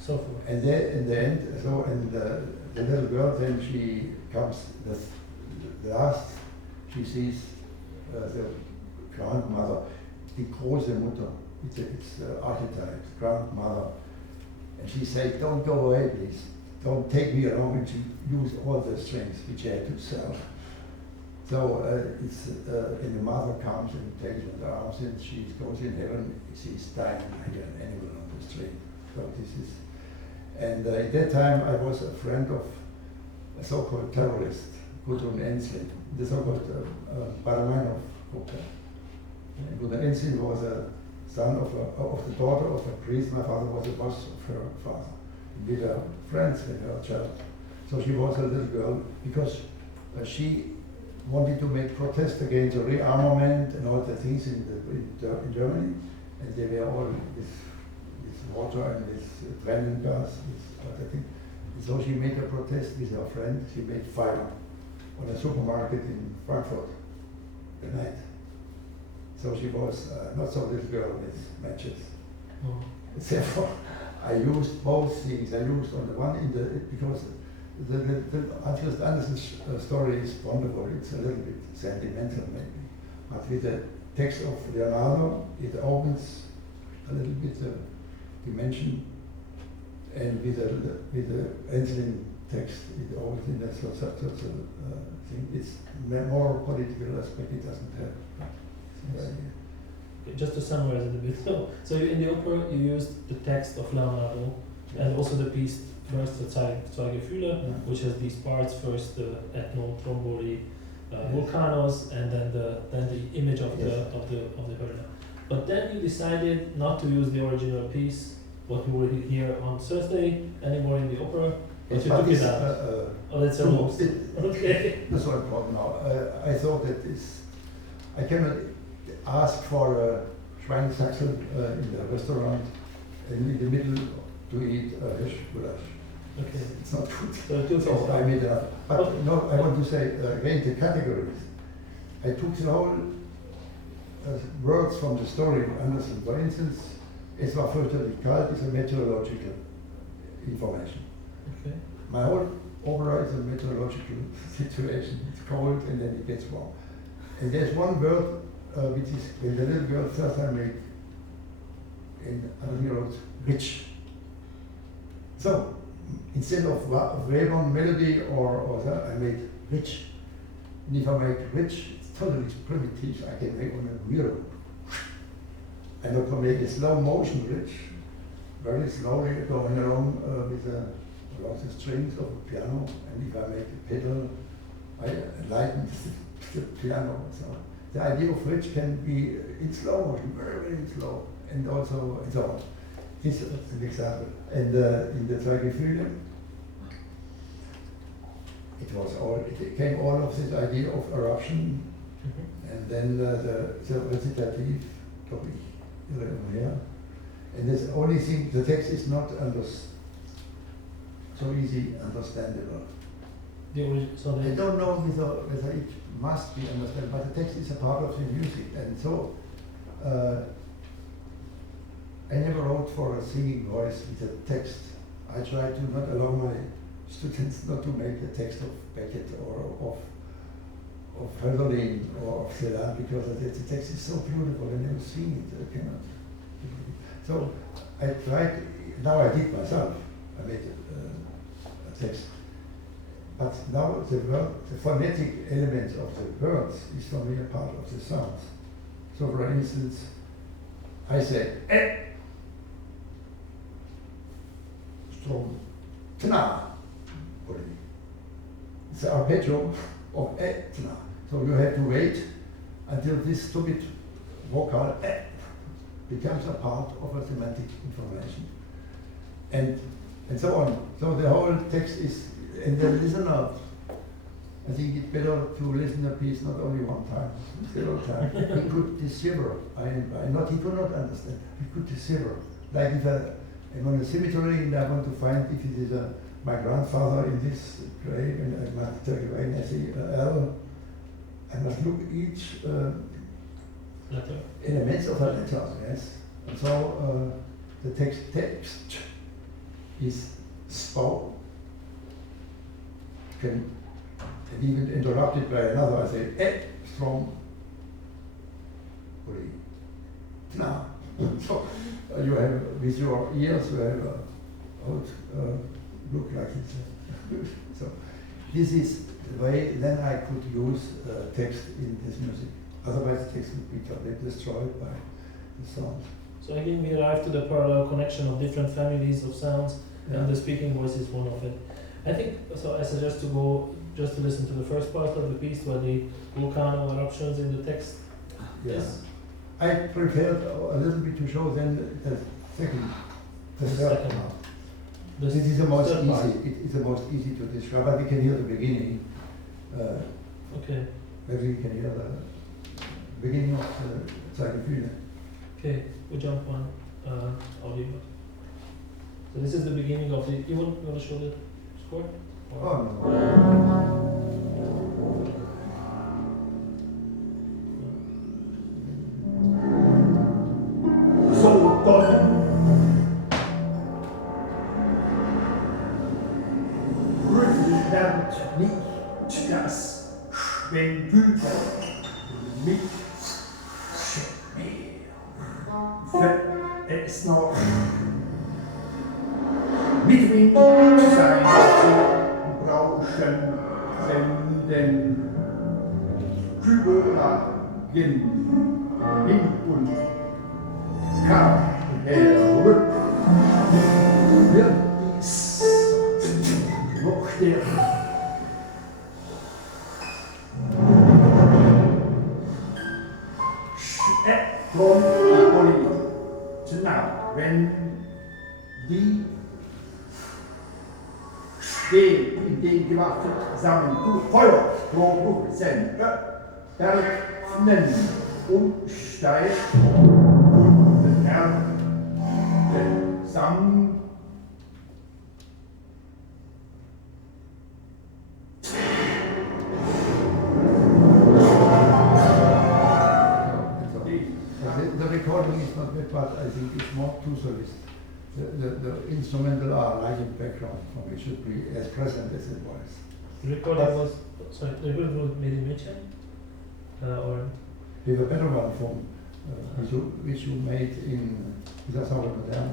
So and then in the end, the little girl, then she comes, the last, she sees the grandmother, die große Mutter, it's archetype, grandmother. And she said, don't go away, please. Don't take me along. And she used all the strings which I had to sell. So and the mother comes and takes her in the arms, and she goes in heaven. She's dying like an animal on the street. So this is, and at that time I was a friend of a so-called terrorist, Gudrun Ensslin, the so-called Baramanov group. Gudrun Ensslin was a son of the daughter of a priest. My father was the boss of her father. We were friends with her child. So she was a little girl because she wanted to make protest against the rearmament and all the things in Germany, and they were all with water and with Brennan gas, with other things. And so she made a protest with her friend. She made fire on a supermarket in Frankfurt at night. So she was not so little girl with matches. Oh. Therefore, I used both things. I used on the one because the Hans Andersen's story is wonderful. It's a little bit sentimental maybe, but with the text of Leonardo, it opens a little bit the dimension, and with the Ensslin text, it opens in that sort of thing. It's more political aspect. It doesn't have. Just to summarize it a bit, so in the opera you used the text of Leonardo and also the piece first the Zwei Gefühle, which has these parts, first the Ethno, Tromboli, Vulcanos, and then the image of the Hörner. But then you decided not to use the original piece, what we will hear on Thursday, anymore in the opera. But you took it out. Oh, that's a loss. Okay. That's what I'm talking now. I thought that I cannot ask for a Schweinsachsel in the restaurant and in the middle to eat Hirschgulasch. Okay. It's not good. So I made it up. But no, I want to say again the categories. I took the whole words from the story of Andersen. For instance, es war fürchterlich kalt is a meteorological information. Okay. My whole opera is a meteorological situation. It's cold and then it gets warm. And there's one word which is when the little girl first I made in wrote rich. So instead of Raven melody or that, I made rich. And if I make rich, it's totally primitive. I can make on a wheel. And I can make a slow motion rich, very slowly going along with lots of strings of a piano. And if I make a pedal, I lighten the piano. So the idea of rich can be in slow motion, very, very slow, and also and so on. This is an example. And in the Zwei Gefühle, it came all of this idea of eruption, and then the recitative topic here. And this only thing, the text is not so easy understandable. I don't know whether it must be understood, but the text is a part of the music, and so I never wrote for a singing voice with a text. I try to not allow my students not to make the text of Beckett or of Hölderlin or of Celan, because the text is so beautiful and never seen it. I cannot. So I tried. Now I did myself. I made a text. But now the phonetic elements of the words is for me a part of the sounds. So for instance, I say strong tna. It's the arpeggio of tna. So you have to wait until this stupid vocal becomes a part of a semantic information. And so on. So the whole text is, and the listener, I think it's better to listen a piece not only one time, several times. He could decipher. He could not understand. He could decipher. Like if I'm on a cemetery and I want to find if it is my grandfather in this grave, and I must take away and I see L. I must look each Letter. elements of a letter, yes. And so the text is spoken. Can even interrupted by another. I say from now. So you have with your ears you have look like it. So this is the way then I could use text in this music. Otherwise text would be totally destroyed by the sound. So again we arrive to the parallel connection of different families of sounds, Yeah. and the speaking voice is one of it. I think, so I suggest to go just to listen to the first part of the piece where the volcano eruptions in the text. Yeah. Yes. I prepared a little bit to show then the second, the The third second. part. The This is the most third part. easy. It is the most easy to describe, but we can hear the beginning. Okay. Maybe we can hear the beginning of the Zwei, Gefühle. Okay, we jump on audio. So this is the beginning of the. You want to show the score? Or- Oh no. So toll. Rückwärts nicht das Schwendüber mit Meer. Wenn es noch mit Wind sein zu brauchen, senden Kübelagen hin und kam herück. Wird dies noch der wenn die stehen in den gewaffneten Feuerproducenten öffnen umsteigt und den Herrn Samu The recording is not bad, but I think it's more two solists. The instrumental are like in background for me, should be as present as it was. The recording was, sorry, the recording was made in München? Or? We have a better one from which you made in Moderator.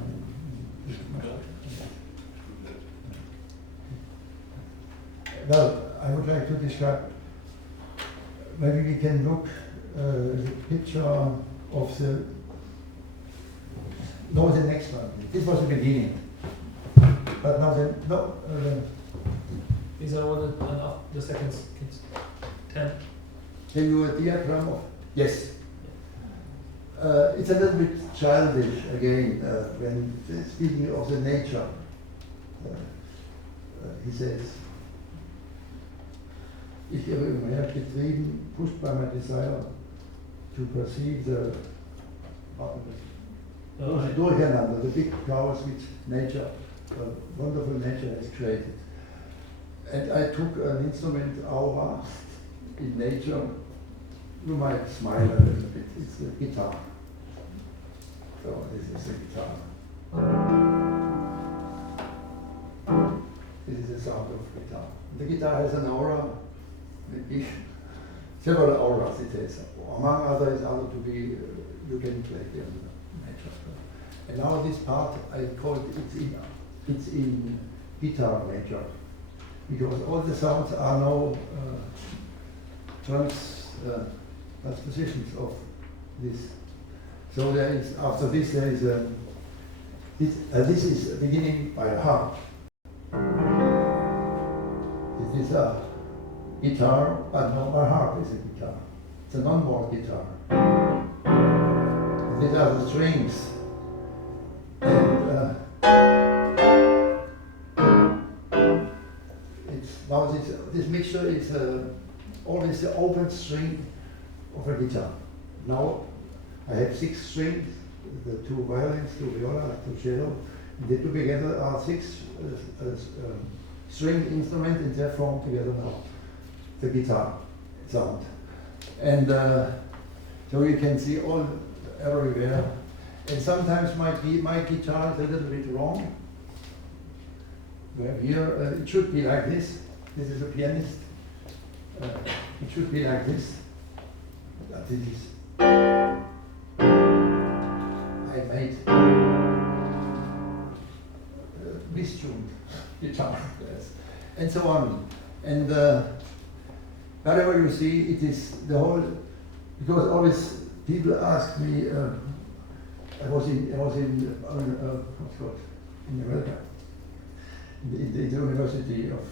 Well, I would like to describe, maybe we can look the picture of the, no, the next one. This was the beginning. But now These are all the seconds. 10. can you a diagram of? Yes. It's a little bit childish again when speaking of the nature. He says, ich irre umher, getrieben, pushed by my desire to perceive the durcheinander, the big chaos which nature, wonderful nature has created. And I took an instrument, aura, in nature. You might smile a little bit. It's the guitar. So this is the guitar. This is the sound of guitar. The guitar has an aura, maybe several auras it has. Among others, to be, you can play the nature. And now this part, I call it, it's in guitar nature. Because all the sounds are now transpositions of this So there is, after this, there is this is beginning by a harp. This is a guitar, but not a harp is a guitar. It's a non-wall guitar. These are the strings. And now this mixture is always the open string of a guitar. Now I have 6 strings, the 2 violins, 2 viola, 2 cello. And they two together are 6 string instruments, and they form together now the guitar sound. And so you can see all everywhere. And sometimes my guitar is a little bit wrong. We have here, it should be like this. This is a pianist. It should be like this. But it is. I made mistuned guitar, yes, and so on. And wherever you see, it is the whole. Because always people ask me. I was in what's called in America, in the University of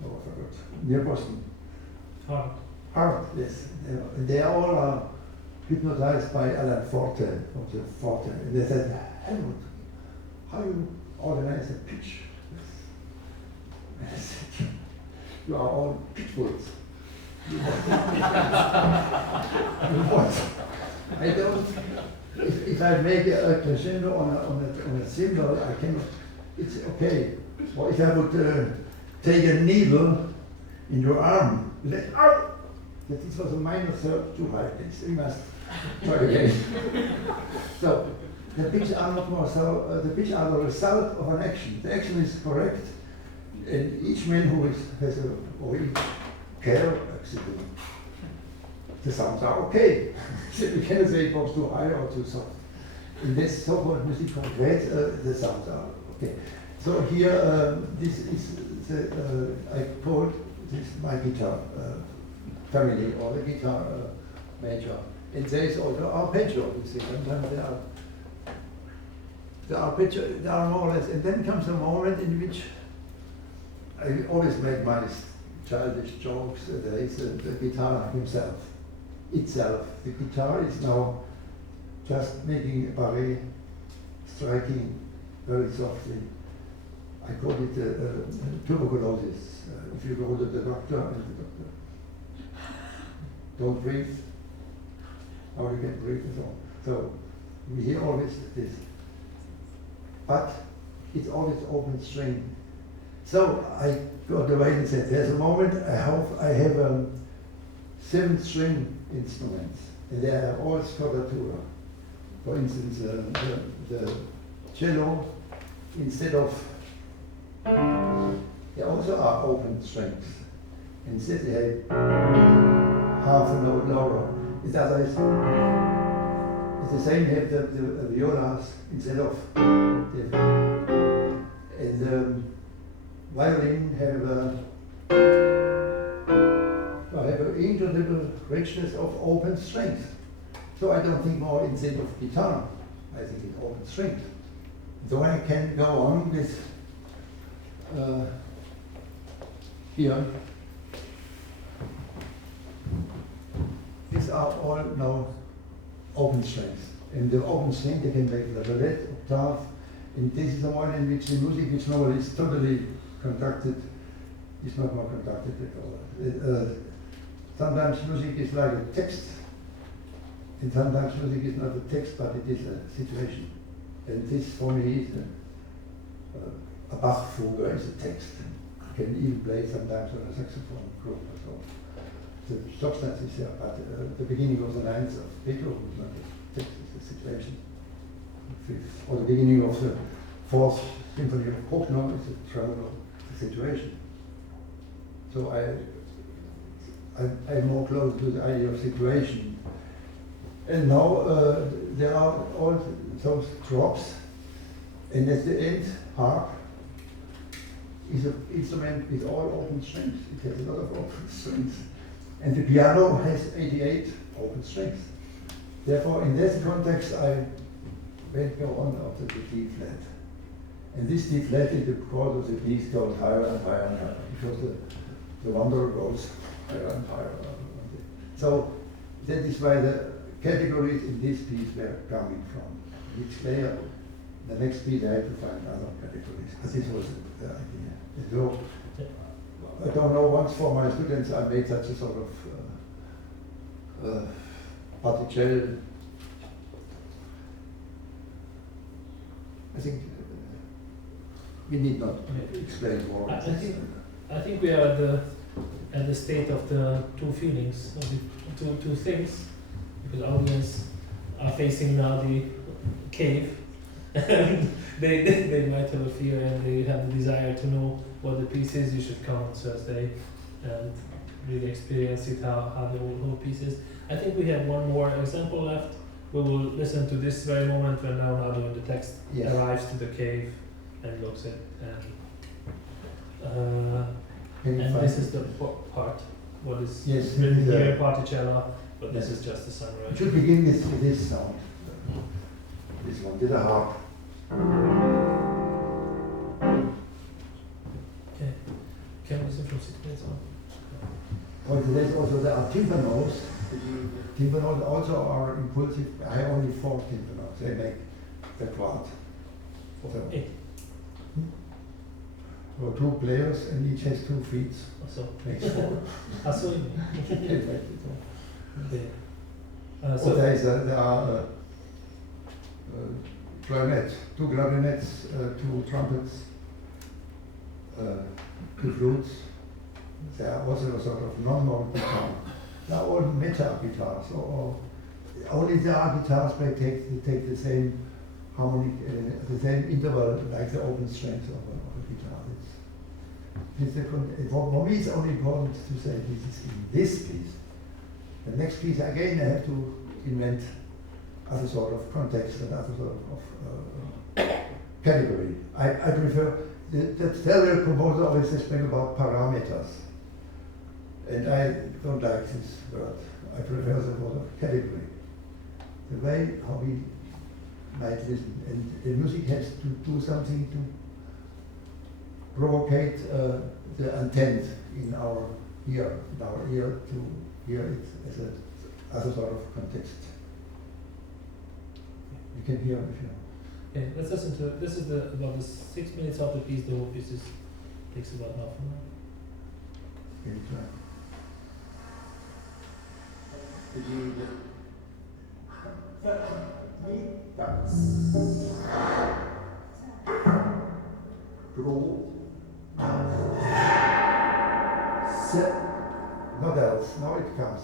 I forgot, near Boston. Harvard, yes. They all are hypnotized by Alan Forte, and they said, Helmut, how you organize a pitch? I said, you are all pitchwoods. You what? I don't. If I make a crescendo on a cymbal, I cannot. It's okay. Or if I would take a needle in your arm, that this was a minor third too high. We must try again. So the pitch are not more so. The pitch are the result of an action. The action is correct, and each man who has a or each care accident, the sounds are okay. You cannot say it was too high or too soft. In this so-called music concrete, the sounds are okay. So here, this is the, I call this my guitar family, or the guitar major. And there is also arpeggio, you see. Sometimes the arpeggio, they are more or less, and then comes a moment in which I always make my childish jokes. There is the guitar himself, itself. The guitar is now just making a barré, striking very softly. I call it tuberculosis. If you go to the doctor and the doctor, don't breathe, how you can breathe and so on. So we hear always this. But it's always open string. So I got away and said, there's a moment I have 7 string instruments, and they are all scollatura. For instance, the cello, instead of, they also are open strings. Instead they have half a note lower. It's the same, have the violas instead of and the violin have an incredible richness of open strings. So I don't think more instead of guitar, I think it's open strings. So I can go on with here. These are all now open strings. And the open string they can make the ballet, octave, and this is the one in which the music, which normally is totally conducted, is not more conducted at all. Sometimes music is like a text, and sometimes music is not a text, but it is a situation. And this for me is a Bach fugue is a text. You can even play sometimes on a saxophone group or so. The substance is there, but the beginning of the lines of Beethoven is not a text, it's a situation. Or the beginning of the 4th Symphony of Bruckner is a travel of the situation. So I'm more close to the idea of situation. And now there are all those drops, and at the end, harp is an instrument with all open strings. It has a lot of open strings. And the piano has 88 open strings. Therefore, in this context, I went on up to the D flat. And this D flat in the chord of the piece goes higher and higher and higher, because the wanderer goes higher and higher. So that is why the categories in this piece were coming from. Each layer, the next piece I had to find other categories. This was the idea. And so, I don't know, once for my students I made such a sort of particle. I think we need not explain more. I think we are at the state of the two feelings, of the two things, because audience are facing now the cave, and they might have a fear and they have the desire to know what the piece is. You should come on Thursday and really experience it, how the whole piece is. I think we have one more example left. We will listen to this very moment when Leonardo in the text arrives to the cave and looks at and this is the part, what is written here, Particella, but this is just a summary. It should begin with this sound. This one, with a harp. Okay, can we listen from 6 minutes on? There's also there are timpanos. Timpanos also are impulsive. I have only 4 timpanos. They make the quart. So, 8. So 2 players and each has 2 feet. So Makes 4. so okay. So There are clarinets, 2 clarinets, 2 trumpets, 2 flutes. They are also a sort of non-mode guitar. They are all meta guitars, or only there are guitars that take the same harmonic, the same interval like the open strings of a guitar. For me, it's only important to say this is in this piece. The next piece, again, I have to invent other sort of context and other sort of category. I prefer, the stereo composer always says about parameters. And I don't like this word. I prefer the word of category. The way how we might listen. And the music has to do something to provocate the intent in our ear, to hear it as a sort of context. You can hear if you know. okay, let's listen to this is about the 6 minutes of the piece. The whole piece takes about half an hour. Can you try? Not else. Now it comes.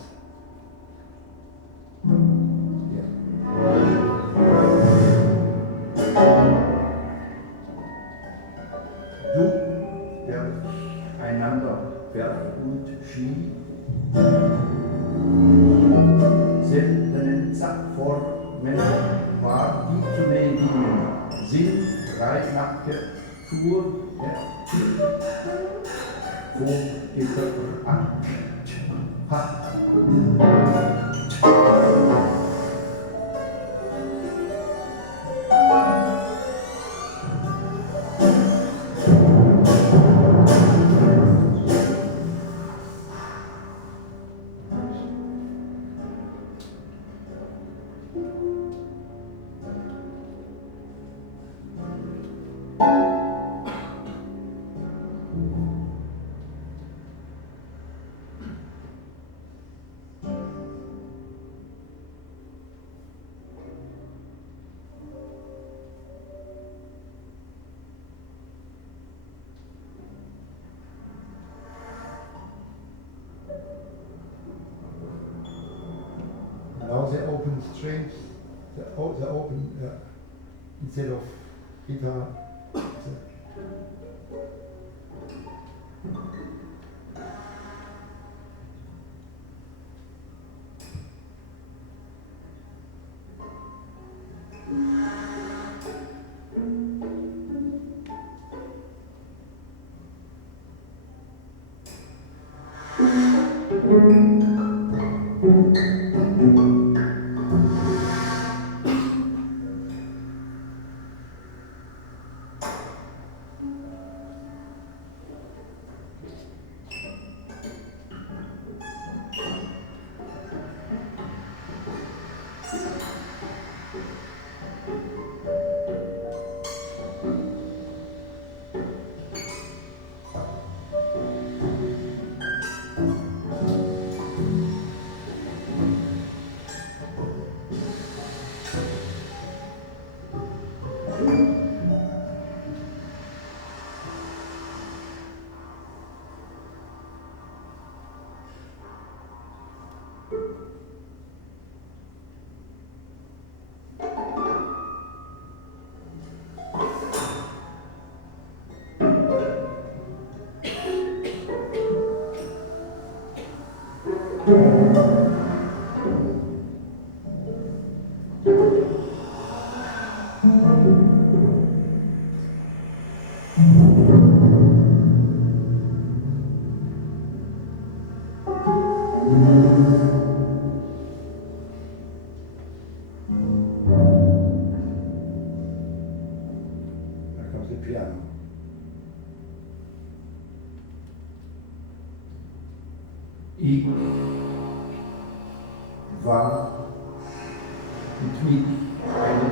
Du, der einander Berg und Ski, seltenen Formen war die zu nehmen, sind Reitnacke, Tour, so geht er an. Ha. Now the open strings, the open, instead of guitar. Ich war mit einem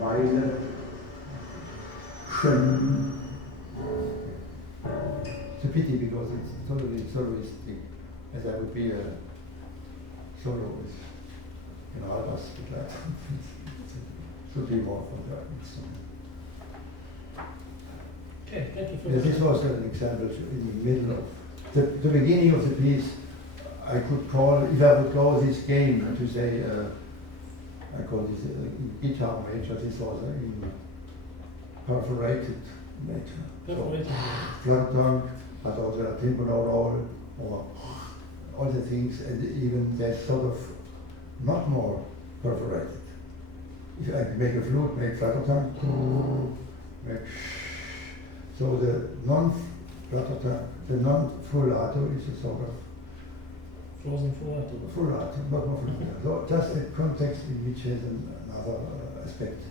Weile schon It's a pity because it's totally soloistic, as I would be a soloist. All das begleitet. Should be more for that instrument. Okay, thank you for Yes, this was an example in the middle of the beginning of the piece. I could call, if I would call this game to say, I call this guitar major, this was in perforated major. Perforated. Flat tongue, but also a timpanal roll, or all the things, and even that sort of not more perforated. If I make a flute, make flat tongue, make so the non-flat tongue, the non-fullato is a sort of Frozen fullato. fullato, not more fullato. So just a context in which has another aspect.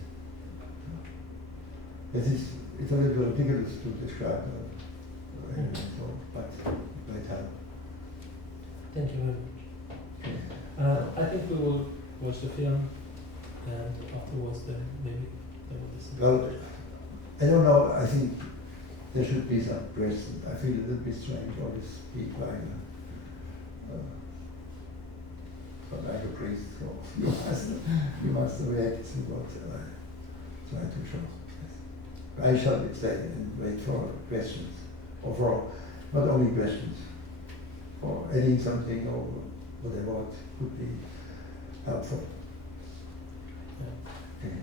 It's a little ridiculous to describe, so, but it might help. Thank you very much. I think we will watch the film, and afterwards then maybe they will listen. Well, I don't know, I think there should be some question. I feel a little bit strange always speak like but like a priest, so you must react to what I try to show. I shall stay and wait for questions, or for not only questions, for adding something or whatever could be helpful. Yeah. Okay.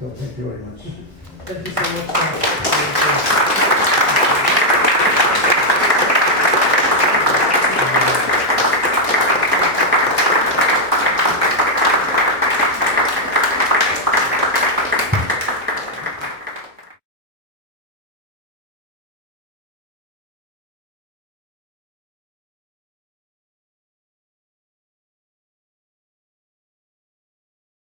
So thank you very much. Thank you so much.